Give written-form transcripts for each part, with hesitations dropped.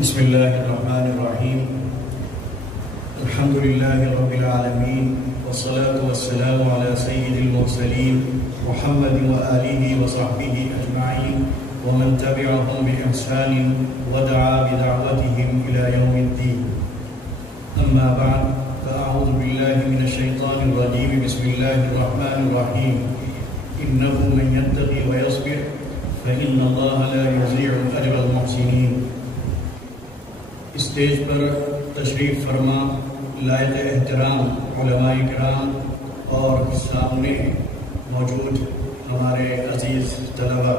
بسم الله الرحمن الرحيم. الحمد لله رب العالمين، والصلاة والسلام على سيد المرسلين محمد وآله وصحبه أجمعين ومن تبعهم بإحسان ودعا بدعوتهم إلى يوم الدين. أما بعد، فأعوذ بالله من الشيطان الرجيم. بسم الله الرحمن الرحيم. إنه من يتقي ويصبر فإن الله لا يضيع أجر المحسنين. اسٹیج پر تشریف فرما لائق احترام علماء کرام اور سامنے موجود ہمارے عزیز طلباء،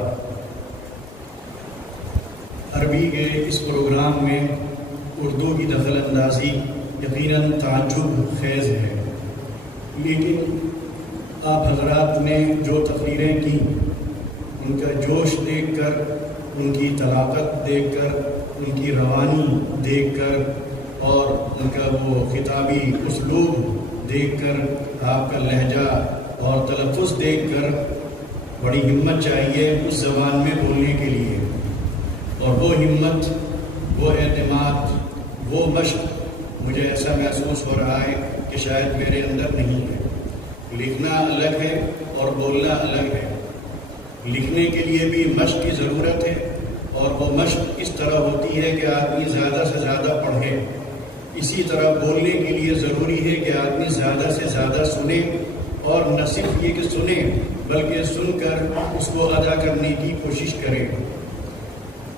عربی کے اس پروگرام میں اردو کی دخل اندازی یقیناً تعجب خیز ہے، لیکن آپ حضرات نے جو تقریریں کی ان کا جوش دیکھ کر، ان کی طلاقت دیکھ کر، ان کی روانی دیکھ کر اور ان کا وہ خطابی اسلوب دیکھ کر، آپ کا لہجہ اور تلفظ دیکھ کر بڑی ہمت چاہیے اس زبان میں بولنے کے لیے، اور وہ ہمت، وہ اعتماد، وہ مشق مجھے ایسا محسوس ہو رہا ہے کہ شاید میرے اندر نہیں ہے۔ لکھنا الگ ہے اور بولنا الگ ہے۔ لکھنے کے لیے بھی مشق کی ضرورت ہے، اور وہ مشق اس طرح ہوتی ہے کہ آدمی زیادہ سے زیادہ پڑھے۔ اسی طرح بولنے کے لیے ضروری ہے کہ آدمی زیادہ سے زیادہ سنے، اور نہ صرف یہ کہ سنے بلکہ سن کر اس کو ادا کرنے کی کوشش کرے۔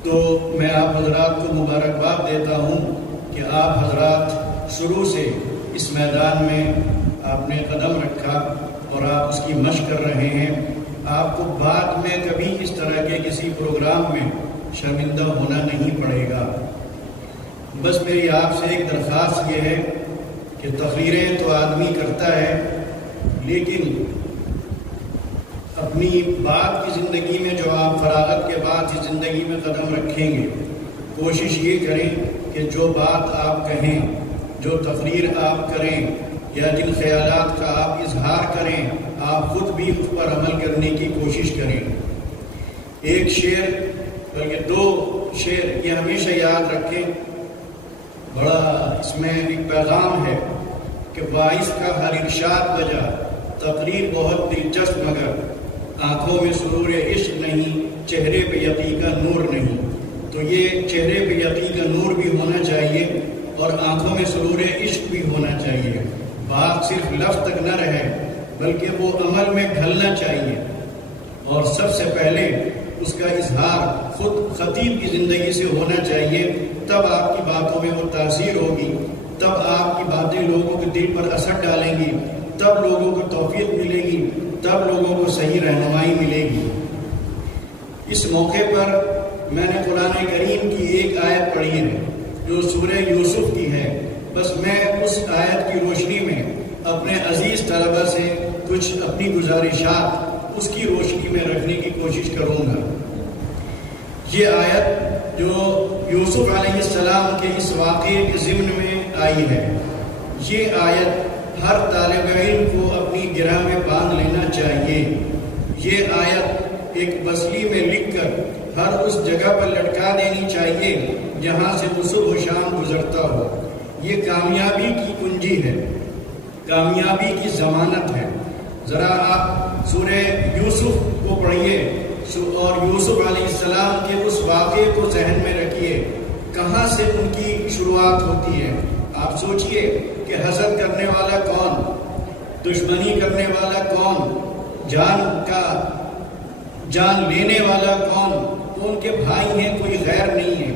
تو میں آپ حضرات کو مبارکباد دیتا ہوں کہ آپ حضرات شروع سے اس میدان میں آپ نے قدم رکھا اور آپ اس کی مشق کر رہے ہیں۔ آپ کو بعد میں کبھی اس طرح کے کسی پروگرام میں شرمندہ ہونا نہیں پڑے گا۔ بس میری آپ سے ایک درخواست یہ ہے کہ تقریریں تو آدمی کرتا ہے، لیکن اپنی بعد کی زندگی میں، جو آپ فراغت کے بعد کی زندگی میں قدم رکھیں گے، کوشش یہ کریں کہ جو بات آپ کہیں، جو تقریر آپ کریں یا جن خیالات کا آپ اظہار کریں، آپ خود بھی اس پر عمل کرنے کی کوشش کریں۔ ایک شعر بلکہ دو شعر یہ ہمیشہ یاد رکھیں، بڑا اس میں ایک پیغام ہے کہ باعث کا ہر ارشاد بجا، تقریر بہت دلچسپ مگر آنکھوں میں سرور عشق نہیں، چہرے پہ یقین کا نور نہیں۔ تو یہ چہرے پہ یقین کا نور بھی ہونا چاہیے اور آنکھوں میں سرور عشق بھی ہونا چاہیے۔ بات صرف لفظ تک نہ رہے بلکہ وہ عمل میں ڈھلنا چاہیے، اور سب سے پہلے اس کا اظہار خود خطیب کی زندگی سے ہونا چاہیے۔ تب آپ کی باتوں میں وہ تاثیر ہوگی، تب آپ کی باتیں لوگوں کے دل پر اثر ڈالیں گی، تب لوگوں کو توفیق ملے گی، تب لوگوں کو صحیح رہنمائی ملے گی۔ اس موقع پر میں نے قرآن کریم کی ایک آیت پڑھی ہے جو سورہ یوسف کی ہے۔ بس میں اس آیت کی روشنی میں اپنے عزیز طلبہ سے کچھ اپنی گزارشات اس کی روشنی میں رکھنے کی کوشش کروں گا۔ یہ آیت جو یوسف علیہ السلام کے اس واقعے کے ضمن میں آئی ہے، یہ آیت ہر طالب علم کو اپنی گرہ میں باندھ لینا چاہیے۔ یہ آیت ایک بسلی میں لکھ کر ہر اس جگہ پر لٹکا دینی چاہیے جہاں سے وہ صبح و شام گزرتا ہو۔ یہ کامیابی کی کنجی ہے، کامیابی کی ضمانت ہے۔ ذرا آپ سورہ یوسف کو پڑھیے اور یوسف علیہ السلام کے اس واقعے کو ذہن میں رکھیے، کہاں سے ان کی شروعات ہوتی ہے۔ آپ سوچئے کہ حسد کرنے والا کون، دشمنی کرنے والا کون، جان لینے والا کون؟ تو ان کے بھائی ہیں، کوئی غیر نہیں ہے۔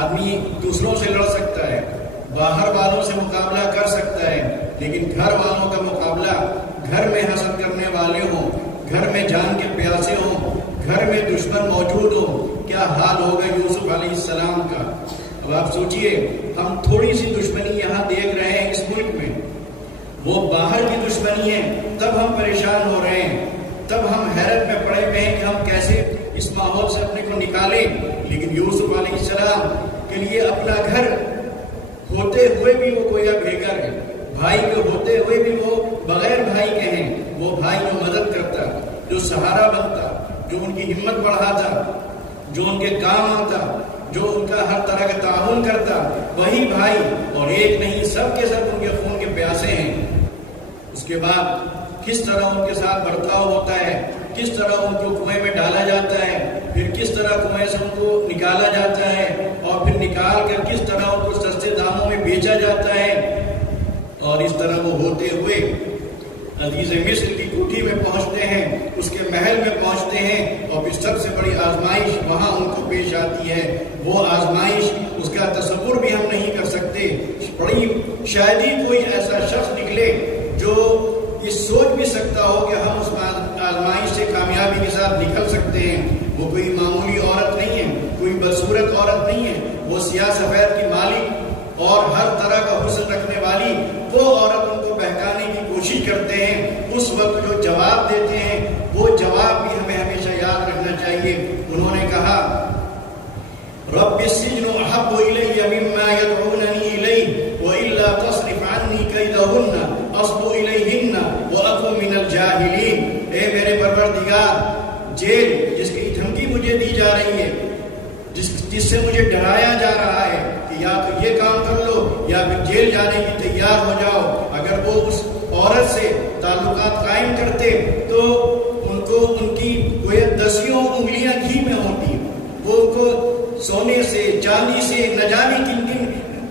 آدمی دوسروں سے لڑ سکتا ہے، باہر والوں سے مقابلہ کر سکتا ہے، لیکن گھر والوں کا مقابلہ، گھر میں حسد کرنے والے ہوں، گھر میں جان کے پیاسے ہوں، گھر میں دشمن موجود ہوں، کیا حال ہوگا یوسف علیہ السلام کا؟ اب آپ سوچئے، ہم تھوڑی سی دشمنی یہاں دیکھ رہے ہیں اس ملک میں، وہ باہر کی دشمنی ہے، تب ہم پریشان ہو رہے ہیں، تب ہم حیرت میں پڑے ہوئے ہیں کہ ہم کیسے اس ماحول سے اپنے کو نکالیں۔ لیکن یوسف علیہ السلام کے لیے اپنا گھر ہوتے ہوئے بھی وہ گویا بے گھر ہے، بھائی کے ہوتے ہوئے بھی وہ بغیر بھائی کے ہیں، وہ بھائی جو مدد کرتا، جو سہارا بنتا، جو ان کی ہمت بڑھاتا، جو ان کے کام آتا، جو ان کا ہر طرح کا تعاون کرتا، وہی بھائی، اور ایک نہیں، سب کے سب ان کے خون کے پیاسے ہیں۔ اس کے بعد کس طرح ان کے ساتھ برتاؤ ہوتا ہے، کس طرح ان کو کنویں میں ڈالا جاتا ہے، پھر کس طرح کنویں سے ان کو نکالا جاتا ہے، اور پھر نکال کر کس طرح ان کو سستے داموں میں بیچا جاتا ہے، اور اس طرح وہ ہوتے ہوئے عزیز مصر کی کوٹھی میں پہنچتے ہیں، اس کے محل میں پہنچتے ہیں، اور پھر سب سے بڑی آزمائش وہاں ان کو پیش آتی ہے۔ وہ آزمائش، اس کا تصور بھی ہم نہیں کر سکتے۔ بڑی شاید ہی کوئی ایسا شخص نکلے جو یہ سوچ بھی سکتا ہو کہ ہم اس آزمائش سے کامیابی کے ساتھ نکل سکتے ہیں۔ وہ کوئی معمولی عورت نہیں ہے، کوئی بدصورت عورت نہیں ہے، وہ سیاہ سفید کی مالک اور ہر طرح کا حسن رکھنے والی وہ عورت ان کو بہکانے کی کوشش کرتے ہیں۔ اس وقت جو جواب دیتے ہیں وہ جواب بھی ہمیں ہمیشہ یاد رکھنا چاہیے۔ انہوں نے کہا رب السجن احب الی مما یدعوننی الیہ والا تصرف عنی کیدہن اصب الیہن واکن من الجاہلین۔ اے میرے پروردگار، جیل جس کی دھمکی مجھے دی جا رہی ہے، جس سے مجھے ڈرایا جا رہا ہے کہ یا تو یہ کام کر لو یا پھر جیل جانے کی تیار ہو جاؤ، اگر وہ اس عورت سے تعلقات قائم کرتے تو ان کو ان کی گویا دسیوں انگلیاں گھی میں ہوتی، وہ ان کو سونے سے چاندی سے نہ جانے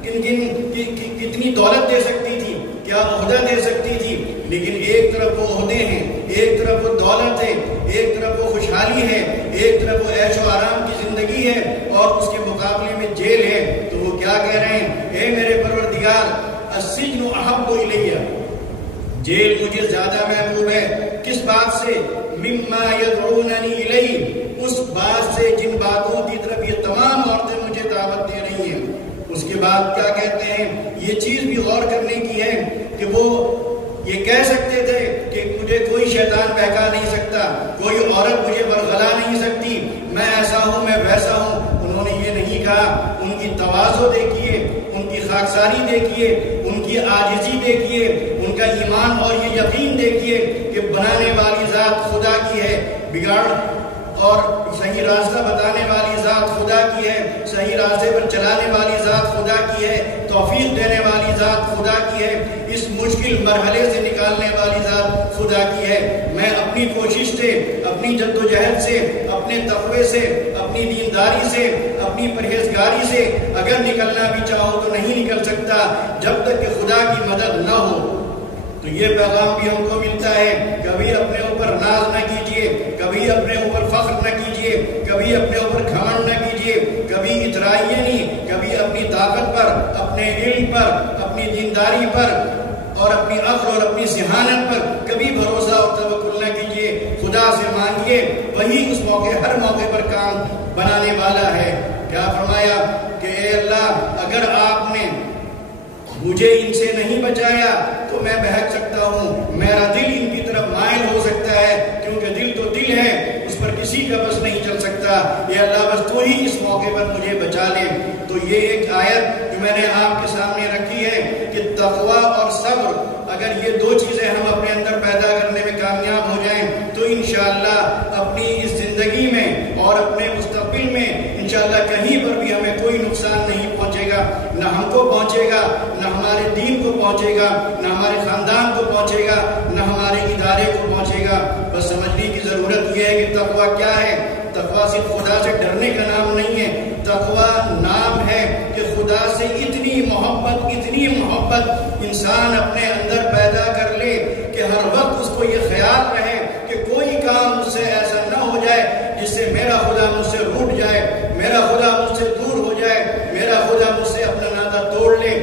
کتنی دولت دے سکتی تھی، کیا عہدہ دے سکتی تھی، لیکن ایک طرف وہ عہدے ہیں، ایک طرف وہ دولت ہے، ایک طرف وہ خوشحالی ہے، ایک طرف وہ عیش و آرام کی زندگی ہے، اور اس کے مقابلے میں جیل ہے۔ تو وہ کیا کہہ رہے ہیں؟ اے میرے پروردگار، السجن احب الیہ، جیل مجھے زیادہ محبوب ہے۔ کس بات سے؟ مما یدعوننی الیہ، اس بات سے جن باتوں کی طرف یہ تمام عورتیں مجھے دعوت دے رہی ہیں۔ اس کے بعد کیا کہتے ہیں؟ یہ چیز بھی غور کرنے کی ہے کہ وہ یہ کہہ سکتے تھے کہ مجھے کوئی شیطان بہکا نہیں سکتا، کوئی عورت مجھے برگلا نہیں سکتی، میں ایسا ہوں، میں ویسا ہوں۔ انہوں نے یہ نہیں کہا۔ ان کی تواضع دیکھیے، ان کی خاکساری دیکھیے، ان کی عاجزی دیکھیے، ان کا ایمان اور یہ یقین دیکھیے کہ بنانے والی ذات خدا کی ہے، بگاڑ اور صحیح راستہ بتانے والی ذات خدا کی ہے، صحیح راستے پر چلانے والی ذات خدا کی ہے، توفیق دینے والی ذات خدا کی ہے، اس مشکل مرحلے سے نکالنے والی ذات خدا کی ہے۔ میں اپنی کوشش سے، اپنی جدوجہد سے، اپنے تقوی سے، اپنی دینداری سے، اپنی پرہیزگاری سے اگر نکلنا بھی چاہوں تو نہیں نکل سکتا جب تک کہ خدا کی مدد نہ ہو۔ تو یہ پیغام بھی ہم کو ملتا ہے، کبھی اپنے اوپر ناز نہ کیجئے، کبھی اپنے اوپر فخر نہ کیجئے، کبھی اپنے اوپر گھمنڈ نہ کیجئے، کبھی اترائیے نہیں، کبھی اپنی طاقت پر، اپنے علم پر، اپنی دینداری پر اور اپنی عقل اور اپنی ذہانت پر کبھی بھروسہ اور توکل نہ کیجئے۔ خدا سے مانگیے، وہی اس موقع ہر موقع پر کام بنانے والا ہے۔ کیا فرمایا کہ اے اللہ، اگر آپ نے مجھے ان سے نہیں بچایا تو میں بہک سکتا ہوں، میرا دل ان کی طرف مائل ہو سکتا ہے، کیونکہ دل تو دل ہے، اس پر کسی کا بس نہیں چل سکتا۔ اے اللہ، بس تو ہی اس موقع پر مجھے بچا لے۔ تو یہ ایک آیت جو میں نے آپ کے سامنے رکھی ہے کہ تقوی اور صبر، اگر یہ دو چیزیں ہم اپنے اندر پیدا کرنے میں کامیاب ہو جائیں تو انشاءاللہ اپنی اس زندگی میں اور اپنے مستقبل میں انشاءاللہ کہیں پر بھی ہمیں کوئی نقصان نہیں پہنچے گا، نہ ہم کو پہنچے گا، نہ ہمارے دین کو پہنچے گا، نہ ہمارے خاندان کو پہنچے گا، نہ ہمارے ادارے کو پہنچے گا۔ بس سمجھنے کی ضرورت یہ ہے کہ تقوی کیا ہے۔ تقوی صرف خدا سے ڈرنے کا نام نہیں ہے، تقوی نام ہے کہ خدا سے اتنی محبت انسان اپنے اندر پیدا کر لے کہ ہر وقت اس کو یہ خیال رہے کہ کوئی کام مجھ سے ایسا نہ ہو جائے جس سے میرا خدا مجھ سے روٹ جائے، میرا خدا مجھ سے دور ہو جائے، میرا خدا مجھ سے اپنا ناطہ توڑ لے۔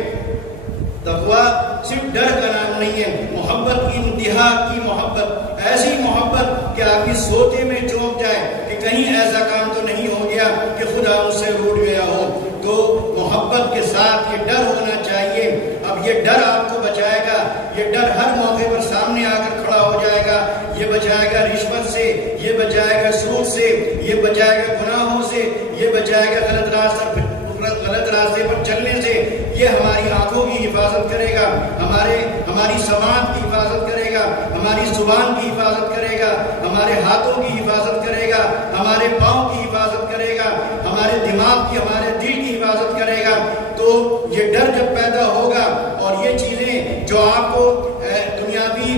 تقوی صرف ڈر کا نام نہیں ہے، محبت کی انتہا کی محبت، ایسی محبت کہ آپ کی سوتے میں چونک جائے کہ کہیں ایسا کام تو نہیں ہو گیا کہ خدا مجھ سے روٹ گیا ہو۔ تو محبت کے ساتھ یہ ڈر ہونا چاہیے۔ اب یہ ڈر آپ کو بچائے گا، یہ ڈر ہر موقع پر سامنے آ کر کھڑا ہو جائے گا، یہ بچائے گا رشوت سے، یہ بچائے گا سود سے، یہ بچائے گا گناہوں سے، یہ بچائے گا غلط راستے پر چلنے سے، یہ ہماری آنکھوں کی حفاظت کرے گا، ہماری سماعت کی حفاظت کرے گا، ہماری زبان کی حفاظت کرے گا، ہمارے ہاتھوں کی حفاظت کرے گا، ہمارے پاؤں کی حفاظت کرے گا، ہمارے ہمارے دماغ کی، ہمارے دل کی حفاظت کرے گا، تو یہ ڈر جب پیدا ہوگا اور یہ چیزیں جو آپ کو دنیاوی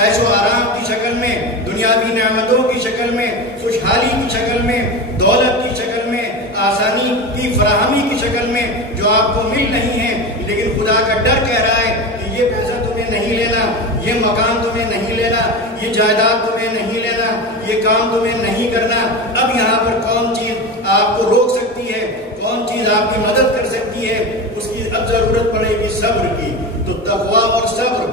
عیش و آرام کی شکل میں، دنیاوی نعمتوں کی شکل میں، خوشحالی کی شکل میں، دولت کی شکل میں، آسانی کی فراہمی کی شکل میں جو آپ کو مل نہیں ہے، لیکن خدا کا ڈر کہہ رہا ہے کہ یہ پیسہ تمہیں نہیں لینا، یہ مکان تمہیں نہیں لینا، یہ جائیداد تمہیں نہیں لینا، یہ کام تمہیں نہیں کرنا. اب یہاں پر کون چیز آپ کو روک سکتی ہے، کون چیز آپ کی مدد کر سکتی ہے؟ اس کی اب ضرورت پڑے گی صبر کی. تو تقویٰ اور صبر،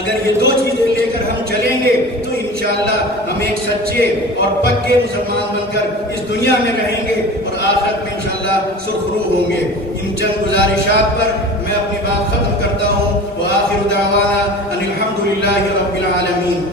اگر یہ دو چیزیں لے کر ہم چلیں گے تو انشاءاللہ ہم ایک سچے اور پکے مسلمان بن کر اس دنیا میں رہیں گے اور آخرت میں انشاءاللہ سرخرو ہوں گے. ان چند گزارشات پر میں اپنی بات ختم کرتا ہوں. وآخر دعوانا ان الحمدللہ رب العالمین.